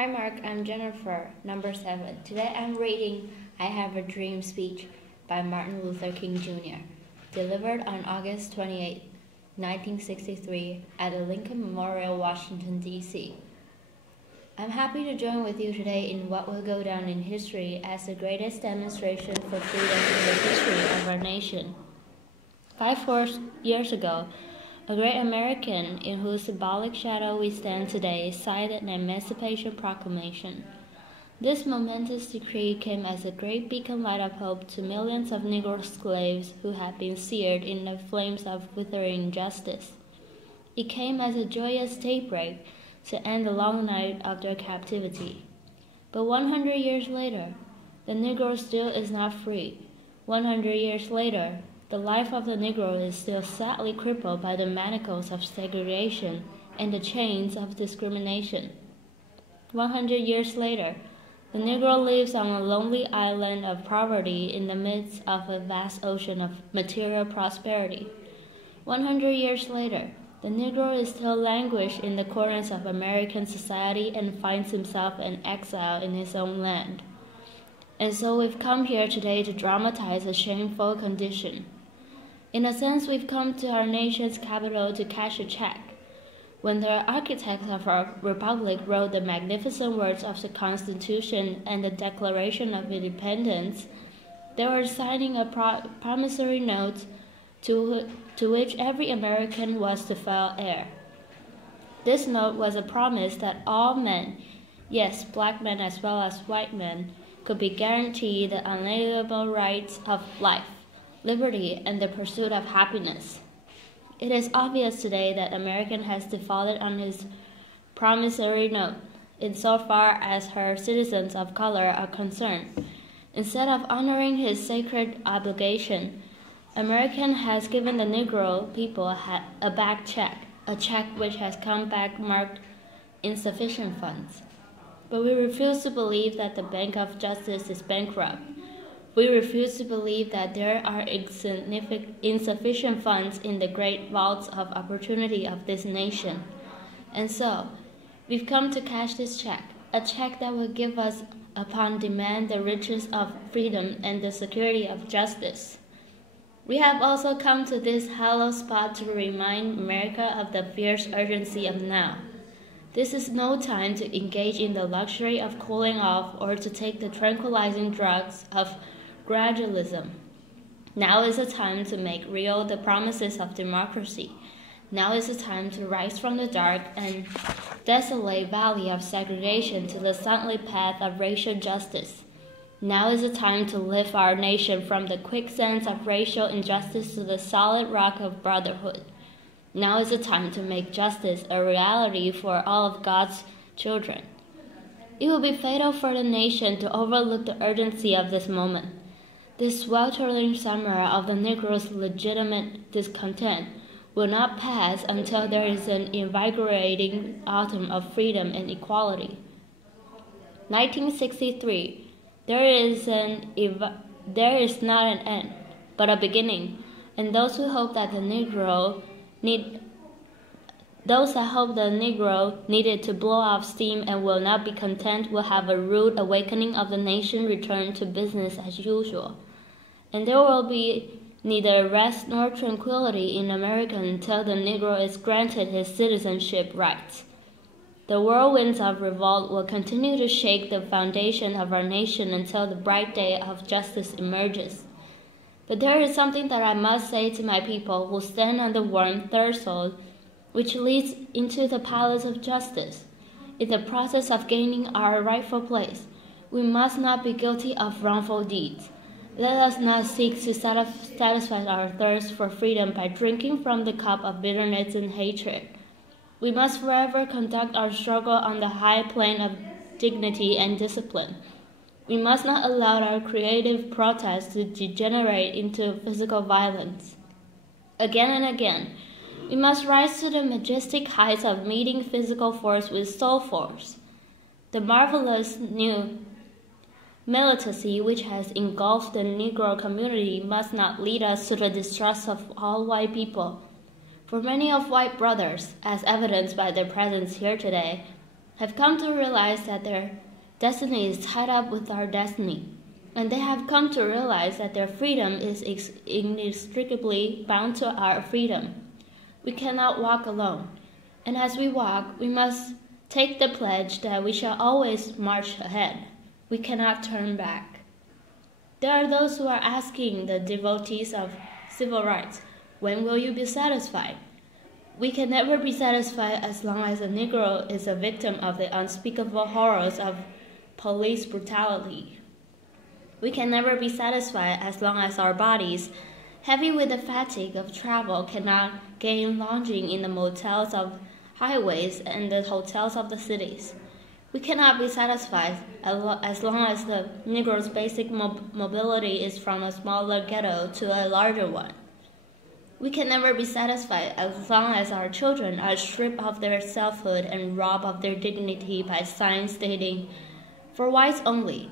Hi Mark, I'm Jennifer, number 7. Today I'm reading I Have a Dream speech by Martin Luther King Jr., delivered on August 28, 1963 at the Lincoln Memorial, Washington, D.C. I'm happy to join with you today in what will go down in history as the greatest demonstration for freedom in the history of our nation. 5 years ago, a great American in whose symbolic shadow we stand today signed an Emancipation Proclamation. This momentous decree came as a great beacon light of hope to millions of Negro slaves who had been seared in the flames of withering injustice. It came as a joyous daybreak to end the long night of their captivity. But 100 years later, the Negro still is not free. 100 years later, the life of the Negro is still sadly crippled by the manacles of segregation and the chains of discrimination. 100 years later, the Negro lives on a lonely island of poverty in the midst of a vast ocean of material prosperity. 100 years later, the Negro is still languished in the corners of American society and finds himself an exile in his own land. And so we've come here today to dramatize a shameful condition. In a sense, we've come to our nation's capital to cash a check. When the architects of our republic wrote the magnificent words of the Constitution and the Declaration of Independence, they were signing a promissory note to which every American was to file heir. This note was a promise that all men, yes, black men as well as white men, could be guaranteed the unalienable rights of life, liberty, and the pursuit of happiness. It is obvious today that America has defaulted on his promissory note insofar as her citizens of color are concerned. Instead of honoring his sacred obligation, America has given the Negro people a back check, a check which has come back marked insufficient funds. But we refuse to believe that the Bank of Justice is bankrupt. We refuse to believe that there are insufficient funds in the great vaults of opportunity of this nation. And so, we've come to cash this check, a check that will give us upon demand the riches of freedom and the security of justice. We have also come to this hallowed spot to remind America of the fierce urgency of now. This is no time to engage in the luxury of cooling off or to take the tranquilizing drugs of gradualism. Now is the time to make real the promises of democracy. Now is the time to rise from the dark and desolate valley of segregation to the sunlit path of racial justice. Now is the time to lift our nation from the quicksands of racial injustice to the solid rock of brotherhood. Now is the time to make justice a reality for all of God's children. It will be fatal for the nation to overlook the urgency of this moment. This sweltering summer of the Negro's legitimate discontent will not pass until there is an invigorating autumn of freedom and equality. 1963. There is not an end, but a beginning, and those that hope the Negro needed to blow off steam and will not be content will have a rude awakening of the nation return to business as usual. And there will be neither rest nor tranquility in America until the Negro is granted his citizenship rights. The whirlwinds of revolt will continue to shake the foundation of our nation until the bright day of justice emerges. But there is something that I must say to my people who stand on the warm threshold which leads into the palace of justice. In the process of gaining our rightful place, we must not be guilty of wrongful deeds. Let us not seek to satisfy our thirst for freedom by drinking from the cup of bitterness and hatred. We must forever conduct our struggle on the high plane of dignity and discipline. We must not allow our creative protest to degenerate into physical violence. Again and again, we must rise to the majestic heights of meeting physical force with soul force. The marvelous new militancy which has engulfed the Negro community must not lead us to the distrust of all white people. For many of white brothers, as evidenced by their presence here today, have come to realize that their destiny is tied up with our destiny, and they have come to realize that their freedom is inextricably bound to our freedom. We cannot walk alone, and as we walk, we must take the pledge that we shall always march ahead. We cannot turn back. There are those who are asking the devotees of civil rights, when will you be satisfied? We can never be satisfied as long as a Negro is a victim of the unspeakable horrors of police brutality. We can never be satisfied as long as our bodies, heavy with the fatigue of travel, cannot gain lodging in the motels of highways and the hotels of the cities. We cannot be satisfied as long as the Negro's basic mobility is from a smaller ghetto to a larger one. We can never be satisfied as long as our children are stripped of their selfhood and robbed of their dignity by signs stating, "For whites only."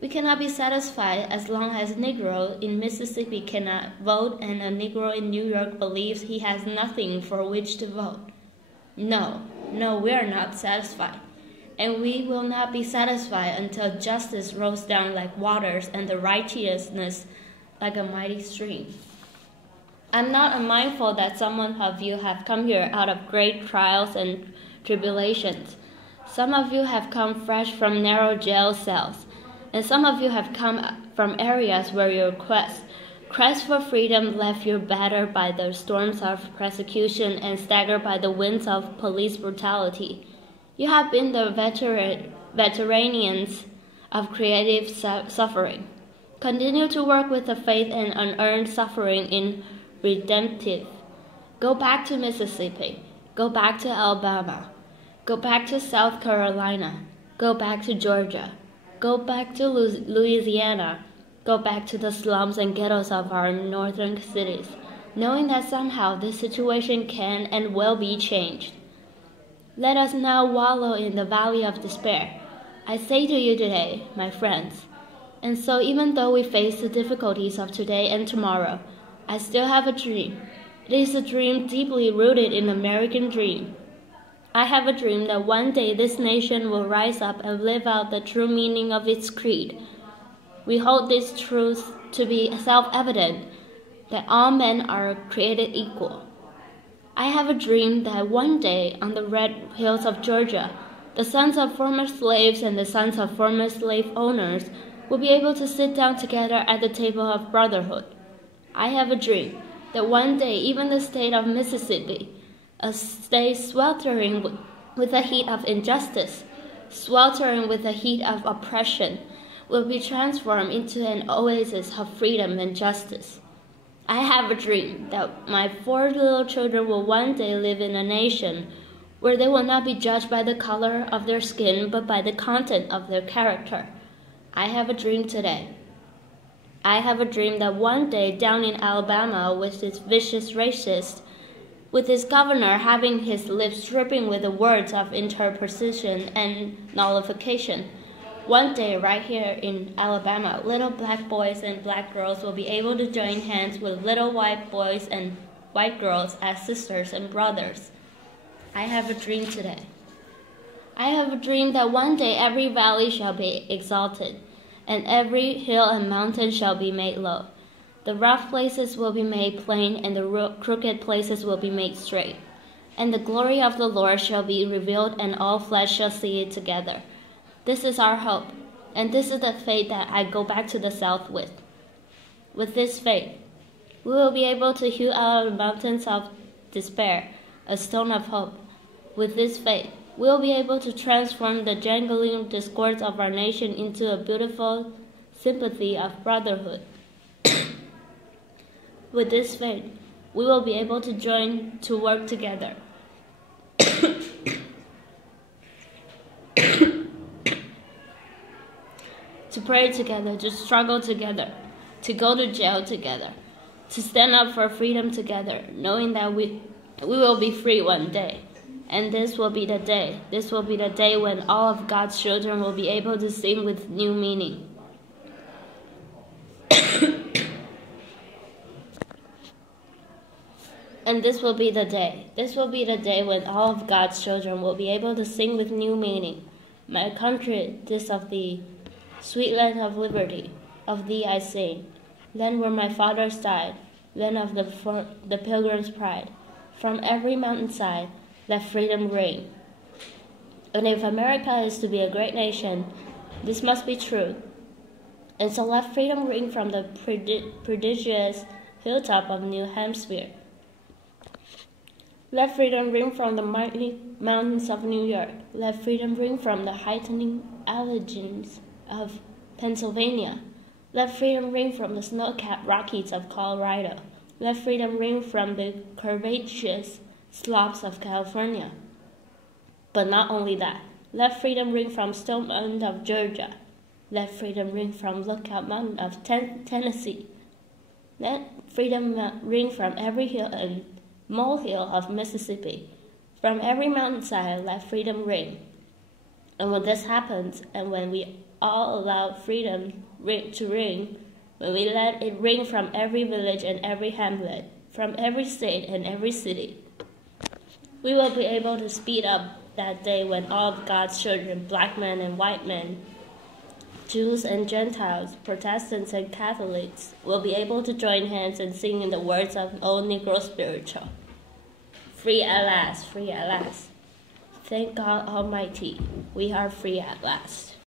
We cannot be satisfied as long as a Negro in Mississippi cannot vote and a Negro in New York believes he has nothing for which to vote. No, we are not satisfied. And we will not be satisfied until justice rolls down like waters and the righteousness like a mighty stream. I'm not unmindful that some of you have come here out of great trials and tribulations. Some of you have come fresh from narrow jail cells, and some of you have come from areas where your quest for freedom left you battered by the storms of persecution and staggered by the winds of police brutality. You have been the veterans of creative suffering. Continue to work with the faith and unearned suffering in redemptive. Go back to Mississippi. Go back to Alabama. Go back to South Carolina. Go back to Georgia. Go back to Louisiana. Go back to the slums and ghettos of our northern cities, knowing that somehow this situation can and will be changed. Let us now wallow in the valley of despair. I say to you today, my friends, and so even though we face the difficulties of today and tomorrow, I still have a dream. It is a dream deeply rooted in the American dream. I have a dream that one day this nation will rise up and live out the true meaning of its creed. We hold this truth to be self-evident, that all men are created equal. I have a dream that one day on the red hills of Georgia, the sons of former slaves and the sons of former slave owners will be able to sit down together at the table of brotherhood. I have a dream that one day even the state of Mississippi, a state sweltering with the heat of injustice, sweltering with the heat of oppression, will be transformed into an oasis of freedom and justice. I have a dream that my 4 little children will one day live in a nation where they will not be judged by the color of their skin, but by the content of their character. I have a dream today. I have a dream that one day down in Alabama with its vicious racist, with its governor having his lips dripping with the words of interposition and nullification, one day right here in Alabama, little black boys and black girls will be able to join hands with little white boys and white girls as sisters and brothers. I have a dream today. I have a dream that one day every valley shall be exalted, and every hill and mountain shall be made low. The rough places will be made plain, and the crooked places will be made straight. And the glory of the Lord shall be revealed, and all flesh shall see it together. This is our hope, and this is the faith that I go back to the South with. With this faith, we will be able to hew out of the mountains of despair a stone of hope. With this faith, we will be able to transform the jangling discords of our nation into a beautiful sympathy of brotherhood. With this faith, we will be able to join to work together. To pray together, to struggle together, to go to jail together, to stand up for freedom together, knowing that we will be free one day. And this will be the day. This will be the day when all of God's children will be able to sing with new meaning. And this will be the day. This will be the day when all of God's children will be able to sing with new meaning. My country, this of thee, sweet land of liberty, of thee I sing. Land where my fathers died, land of the pilgrim's pride. From every mountainside, let freedom ring. And if America is to be a great nation, this must be true. And so let freedom ring from the prodigious hilltop of New Hampshire. Let freedom ring from the mighty mountains of New York. Let freedom ring from the heightening Alleghenies of Pennsylvania. Let freedom ring from the snow-capped Rockies of Colorado. Let freedom ring from the curvaceous slopes of California. But not only that, let freedom ring from Stone Mountain of Georgia. Let freedom ring from Lookout Mountain of Tennessee. Let freedom ring from every hill and molehill of Mississippi. From every mountainside, let freedom ring. And when this happens, and when we all allow freedom to ring, when we let it ring from every village and every hamlet, from every state and every city, we will be able to speed up that day when all of God's children, black men and white men, Jews and Gentiles, Protestants and Catholics, will be able to join hands and sing in the words of old Negro spiritual. Free at last, free at last. Thank God Almighty, we are free at last.